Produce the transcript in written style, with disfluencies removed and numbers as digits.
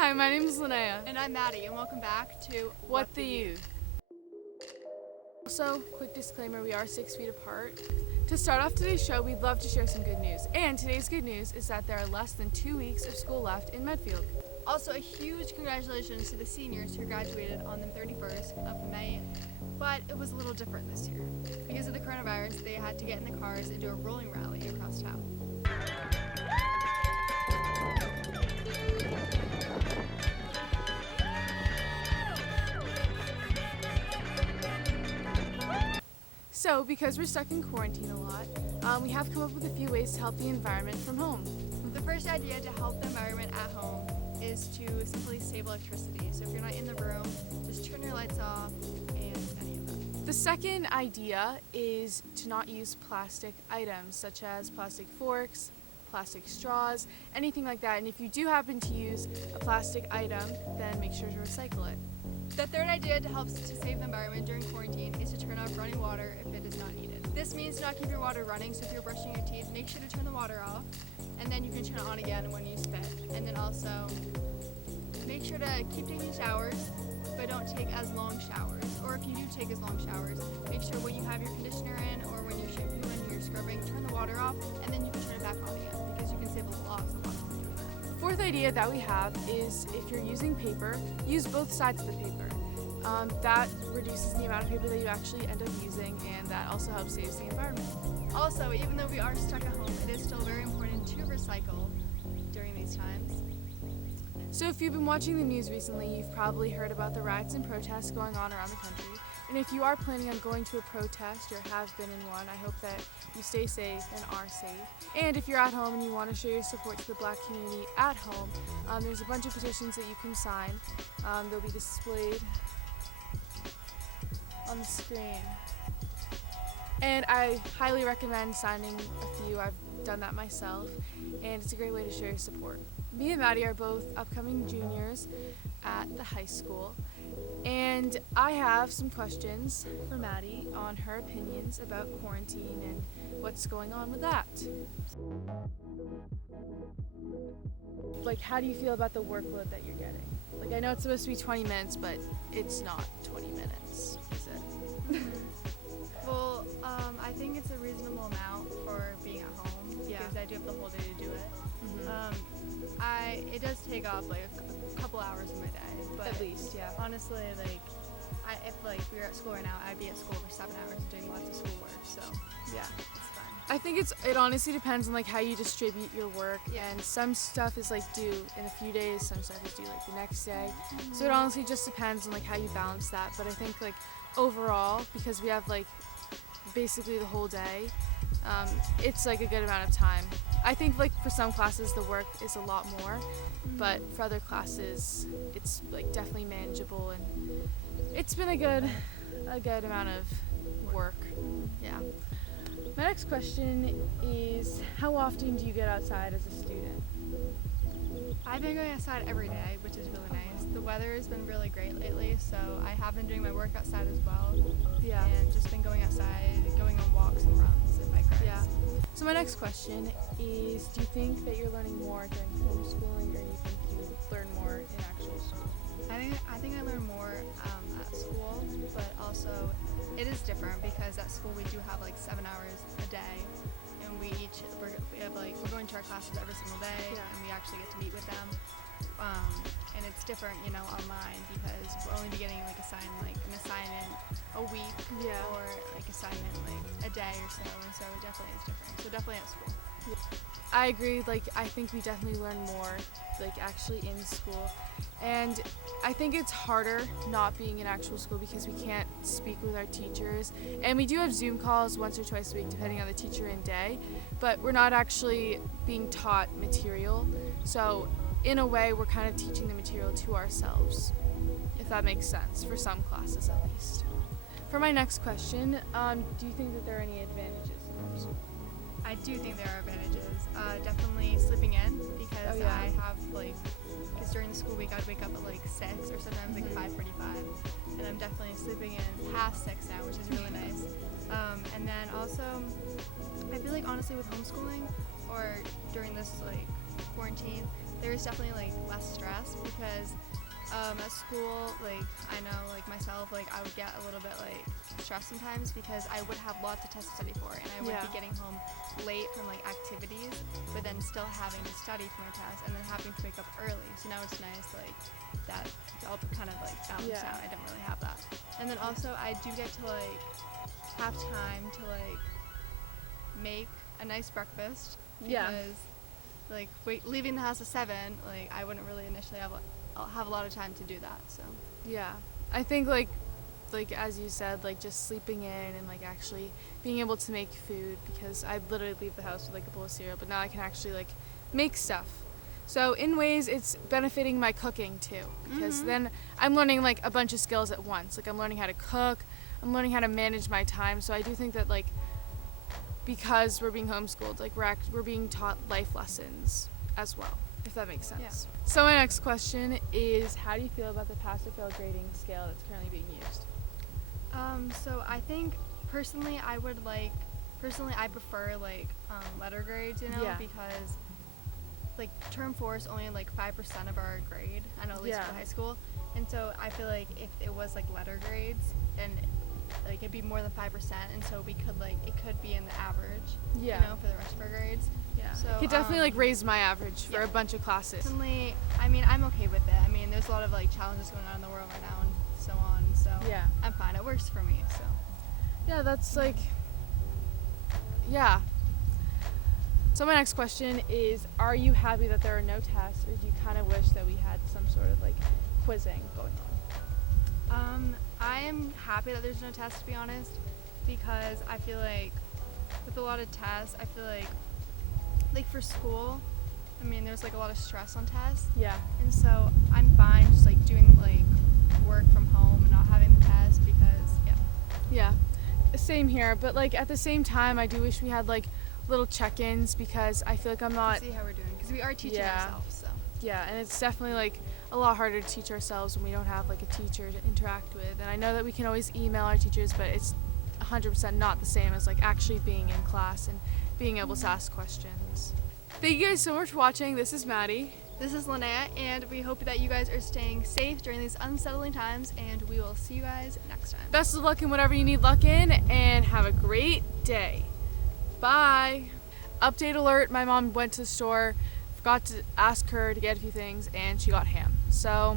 Hi, my name is Linnea. And I'm Maddie, and welcome back to What the Youth. Also, quick disclaimer, we are 6 feet apart. To start off today's show, we'd love to share some good news. And today's good news is that there are less than 2 weeks of school left in Medfield. Also, a huge congratulations to the seniors who graduated on the 31st of May. But it was a little different this year. Because of the coronavirus, they had to get in the cars and do a rolling rally across town. So, because we're stuck in quarantine a lot, we have come up with a few ways to help the environment from home. The first idea to help the environment at home is to simply save electricity. So if you're not in the room, just turn your lights off and any of that. The second idea is to not use plastic items such as plastic forks, plastic straws, anything like that. And if you do happen to use a plastic item, then make sure to recycle it. The third idea to help to save the environment during quarantine is to turn off running water if it is not needed. This means to not keep your water running, so if you're brushing your teeth, make sure to turn the water off, and then you can turn it on again when you spit. And then also, make sure to keep taking showers, but don't take as long showers. Or if you do take as long showers, make sure when you have your conditioner in or when you're shampooing and you're scrubbing, turn the water off, and then you can turn it back on again, because you can save a lot of water from doing that. Fourth idea that we have is if you're using paper, use both sides of the paper. That reduces the amount of paper that you actually end up using, and that also helps save the environment. Also, even though we are stuck at home, it is still very important to recycle during these times. So if you've been watching the news recently, you've probably heard about the riots and protests going on around the country. And if you are planning on going to a protest or have been in one, I hope that you stay safe and are safe. And if you're at home and you want to show your support to the Black community at home, there's a bunch of petitions that you can sign. They'll be displayed on the screen. And I highly recommend signing a few. I've done that myself, and it's a great way to show your support. Me and Maddie are both upcoming juniors at the high school, and I have some questions for Maddie on her opinions about quarantine and what's going on with that. Like, how do you feel about the workload that you're getting? Like, I know it's supposed to be 20 minutes, but it's not 20 minutes, is it? Well, I think it's a reasonable amount for being at home because I do have the whole day to do it. It does take off like a couple hours of my day, but At least, yeah. honestly, if we were at school right now, I'd be at school for 7 hours doing lots of schoolwork. So Yeah. it's fine. I think it honestly depends on like how you distribute your work, and some stuff is like due in a few days, some stuff is due like the next day. So it honestly just depends on like how you balance that. But I think like overall, because we have like basically the whole day, it's like a good amount of time. I think like for some classes the work is a lot more, but for other classes it's like definitely manageable, and it's been a good amount of work. Yeah. My next question is, how often do you get outside as a student? I've been going outside every day, which is really nice. The weather has been really great lately, so I have been doing my work outside as well. Yeah. And just been going outside, going on walks and runs and bike rides. Yeah. So my next question is, do you think that you're learning more during homeschooling, or do you think you learn more in actual school? I think I learn more at school, but also it is different because at school we do have like 7 hours a day, and we're going to our classes every single day, and we actually get to meet with them. And it's different, online, because we're only getting an assignment a week, or like assignment like a day or so, and so it definitely is different. So definitely at school. I agree. Like, I think we definitely learn more, like, actually in school. And I think it's harder not being in actual school because we can't speak with our teachers. And we do have Zoom calls once or twice a week, depending on the teacher and day. But we're not actually being taught material. So, in a way, we're kind of teaching the material to ourselves, if that makes sense, for some classes at least. For my next question, do you think that there are any advantages in homeschool? I do think there are advantages. Definitely sleeping in, because I have because during the school week I'd wake up at like 6 or sometimes like 5:45, and I'm definitely sleeping in past 6 now, which is really nice. And then also, I feel like honestly with homeschooling or during this quarantine, there's definitely like less stress because at school, like I know like myself, like I would get a little bit like stressed sometimes because I would have lots of tests to study for, and I would be getting home late from like activities, but then still having to study for my test and then having to wake up early. So now it's nice like that all kind of like balanced out. I didn't really have that. And then also I do get to like have time to like make a nice breakfast because like leaving the house at 7, like I wouldn't really initially have a lot of time to do that. So yeah, I think like as you said, like just sleeping in and like actually being able to make food, because I literally leave the house with like a bowl of cereal, but now I can actually like make stuff. So in ways it's benefiting my cooking too, because then I'm learning like a bunch of skills at once. Like I'm learning how to cook, I'm learning how to manage my time. So I do think that like because we're being homeschooled, like we're being taught life lessons as well, if that makes sense. Yeah. So my next question is, how do you feel about the pass or fail grading scale that's currently being used? So I think personally I prefer like letter grades, because like term 4 is only like 5% of our grade. I know, at least for high school. And so I feel like if it was like letter grades, and like it'd be more than 5%, and so it could be in the average, for the rest of our grades. Yeah, so it could definitely like raise my average for a bunch of classes. Personally, I mean, I'm okay with it. I mean, there's a lot of like challenges going on in the world right now and so on, so I'm fine. It works for me, so. Yeah, that's like, So my next question is, are you happy that there are no tests, or do you kind of wish that we had some sort of like quizzing going on? I am happy that there's no tests, to be honest, because I feel like with a lot of tests, I feel like for school, I mean, there's like a lot of stress on tests. Yeah. And so I'm fine just like doing like work from home and not having the test because, Yeah, same here. But like at the same time, I do wish we had like little check-ins, because I feel like I'm not. See how we're doing, because we are teaching ourselves. So. Yeah, and it's definitely like a lot harder to teach ourselves when we don't have like a teacher to interact with. And I know that we can always email our teachers, but it's 100% not the same as like actually being in class and being able to ask questions. Thank you guys so much for watching. This is Maddie. This is Linnea, and we hope that you guys are staying safe during these unsettling times, and we will see you guys next time. Best of luck in whatever you need luck in, and have a great day. Bye. Update alert, my mom went to the store, forgot to ask her to get a few things, and she got ham. So,